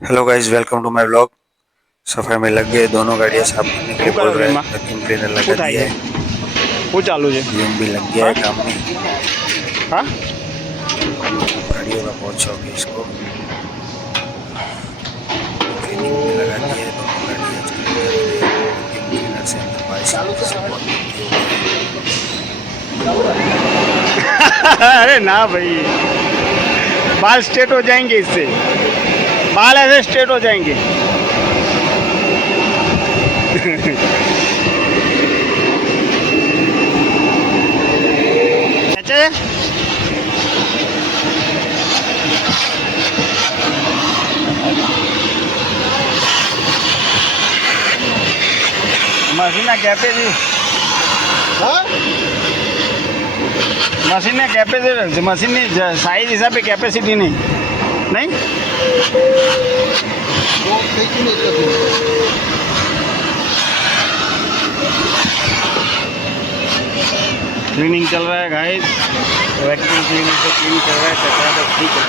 Hello guys, welcome to my vlog. सफाई में लग गए, दोनों गाड़ियां साफ करने के लिए શું बोल કરો છો रहा है। એમાં वैक्यूम क्लीनर શું लगा થાય दिया છે है। શું चालू છે यूम भी लग गया હા है काम में। હા गाड़ियों का बहुत शौक है इसको। क्लीनिंग में लगा दिया है, दोनों गाड़ी आज क्लीन करेंगे। वैक्यूम क्लीनर से अंदर बारिश की वजह से बहुत मिट्टी हो गया है। अरे ना भाई, बाल स्ट्रेट हो जाएंगे इससे, बाल ऐसे स्ट्रेट हो जाएंगे। अच्छा है? મશીનના કેપેસિટી મશીનના કેપેસિટી મશીનની સાઈઝ હિસાબે કેપેસિટી નહીં નહીં क्लीनिंग चल रहा है गाइस, वैक्यूम क्लीनर से क्लीन कर रहा है, कचरा तो ठीक है।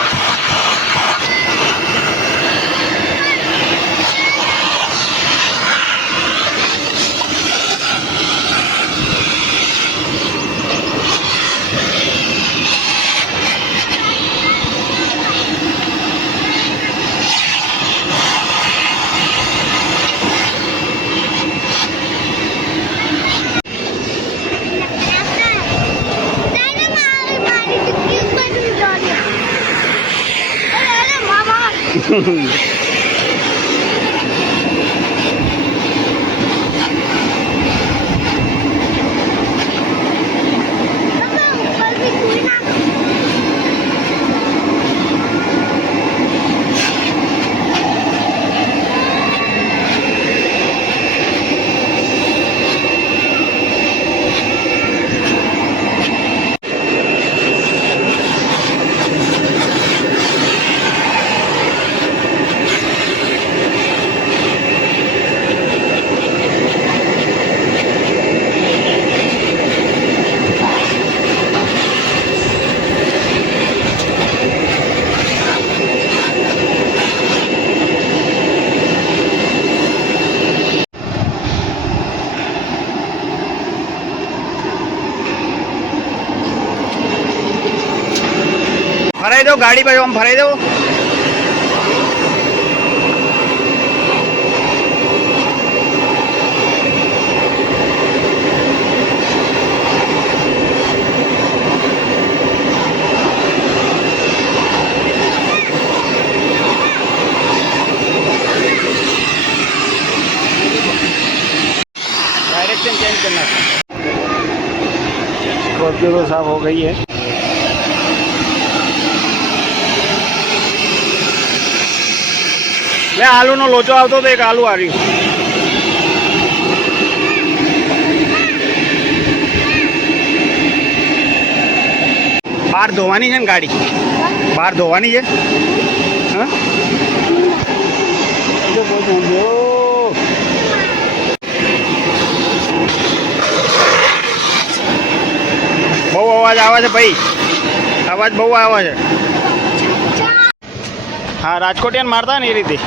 ફરાઈ દો ગાડી બાજુ, આમ ફરાઈ દો. डायरेक्शन चेंज करना था। स्कॉर्पियो तो साफ हो गई है। લે આલુનો લોચો આવતો તો એક આલુ આવ્યું. બહાર ધોવાની છે ને ગાડી, બહાર ધોવાની છે. હા બહુ અવાજ આવે છે ભાઈ, અવાજ બહુ આવે છે. હા રાજકોટિયાને મારતા ને એ રીતે.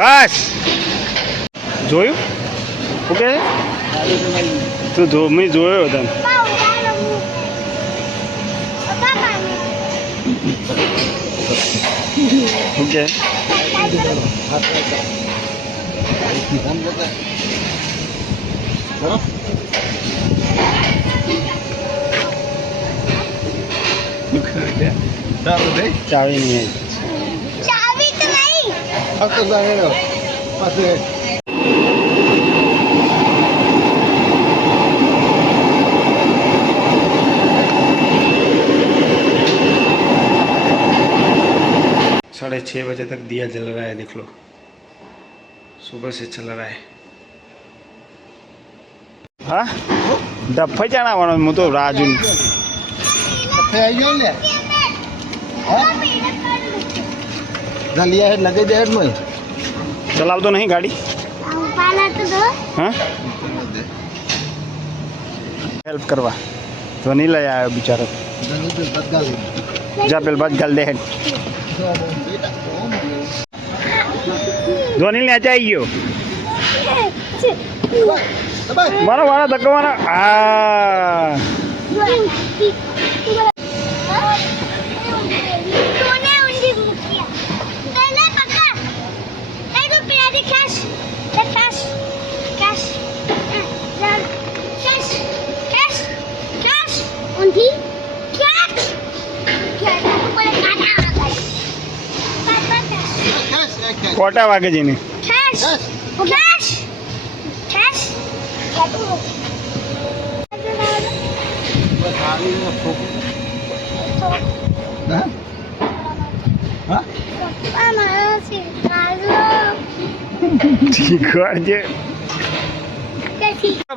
બસ જોયું ઓકે તું જો, મેં જોયો તને. ઓકે ચાવી નહીં આવી. 6:30 तक दिया जल रहा है, देख लो, सुबह से चल रहा है। हाँ डफे चढ़ावा हूँ तो राजू लगे दे चलाव तो नहीं गाड़ी। हाँ हेल्प करवा तो नहीं ले आया बेचारा। जा पेल बात गल दे ધોની ને આચા આવી ગયો મારો વાળા ધક્કો મારો આ કોટા વાગે જઈને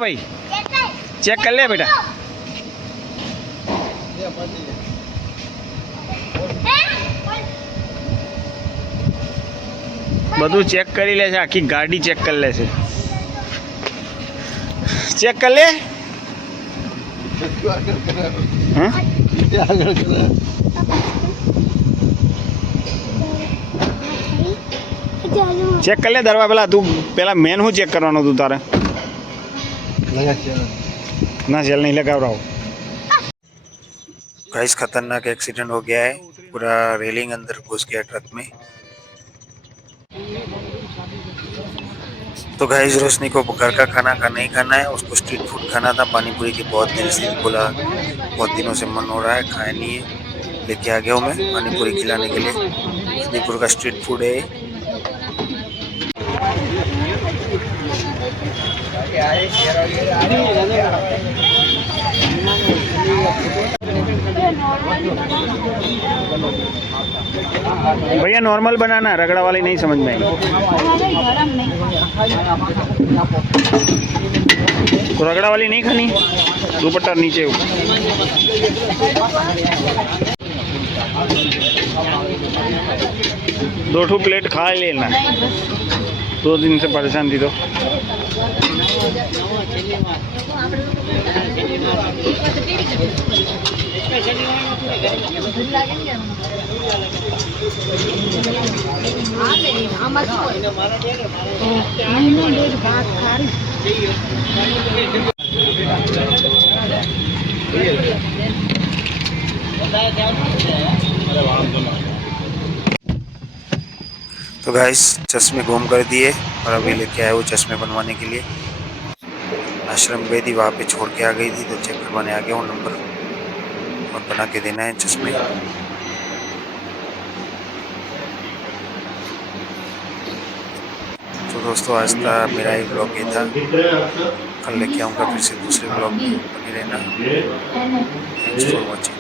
ભાઈ ચેક કરી લે બેટા બધું ચેક કરી લે છે આખી ગાડી ચેક કરી લે છે ચેક કરી લે ચેક કરી લે દરવા પેલા તું પેલા મેન હું ચેક કરવાનું તું તારે ना जेल नहीं लगा रहा हूँ। गाइस खतरनाक एक्सीडेंट हो गया है, पूरा रेलिंग अंदर घुस गया ट्रक में। तो गाइस रोशनी को घर का खाना नहीं खाना है, उसको स्ट्रीट फूड खाना था। पानी पूरी की बहुत दिल से बोला, बहुत दिनों से मन हो रहा है, खाया नहीं है, लेके आ गया हूँ मैं पानी पूरी खिलाने के लिए। मणिपुर का स्ट्रीट फूड है। भैया नॉर्मल बनाना, रगड़ा वाली नहीं समझ में आई। तो रगड़ा वाली नहीं खानी, दुपट्टा नीचे दो ठो प्लेट खा लेना, 2 दिन से परेशान थी तो। तो गाइस चश्मे घूम कर दिए और अभी लेके आए वो चश्मे बनवाने के लिए। आश्रम गई थी, वहाँ पे छोड़ के आ गई थी, तो चेक करवाने आ गया वो नंबर और बना के देना है चश्मे। तो दोस्तों आज का मेरा एक ब्लॉग ये था, कल लेके आऊँगा फिर से दूसरे ब्लॉग में, बने रहना। Thanks for watching.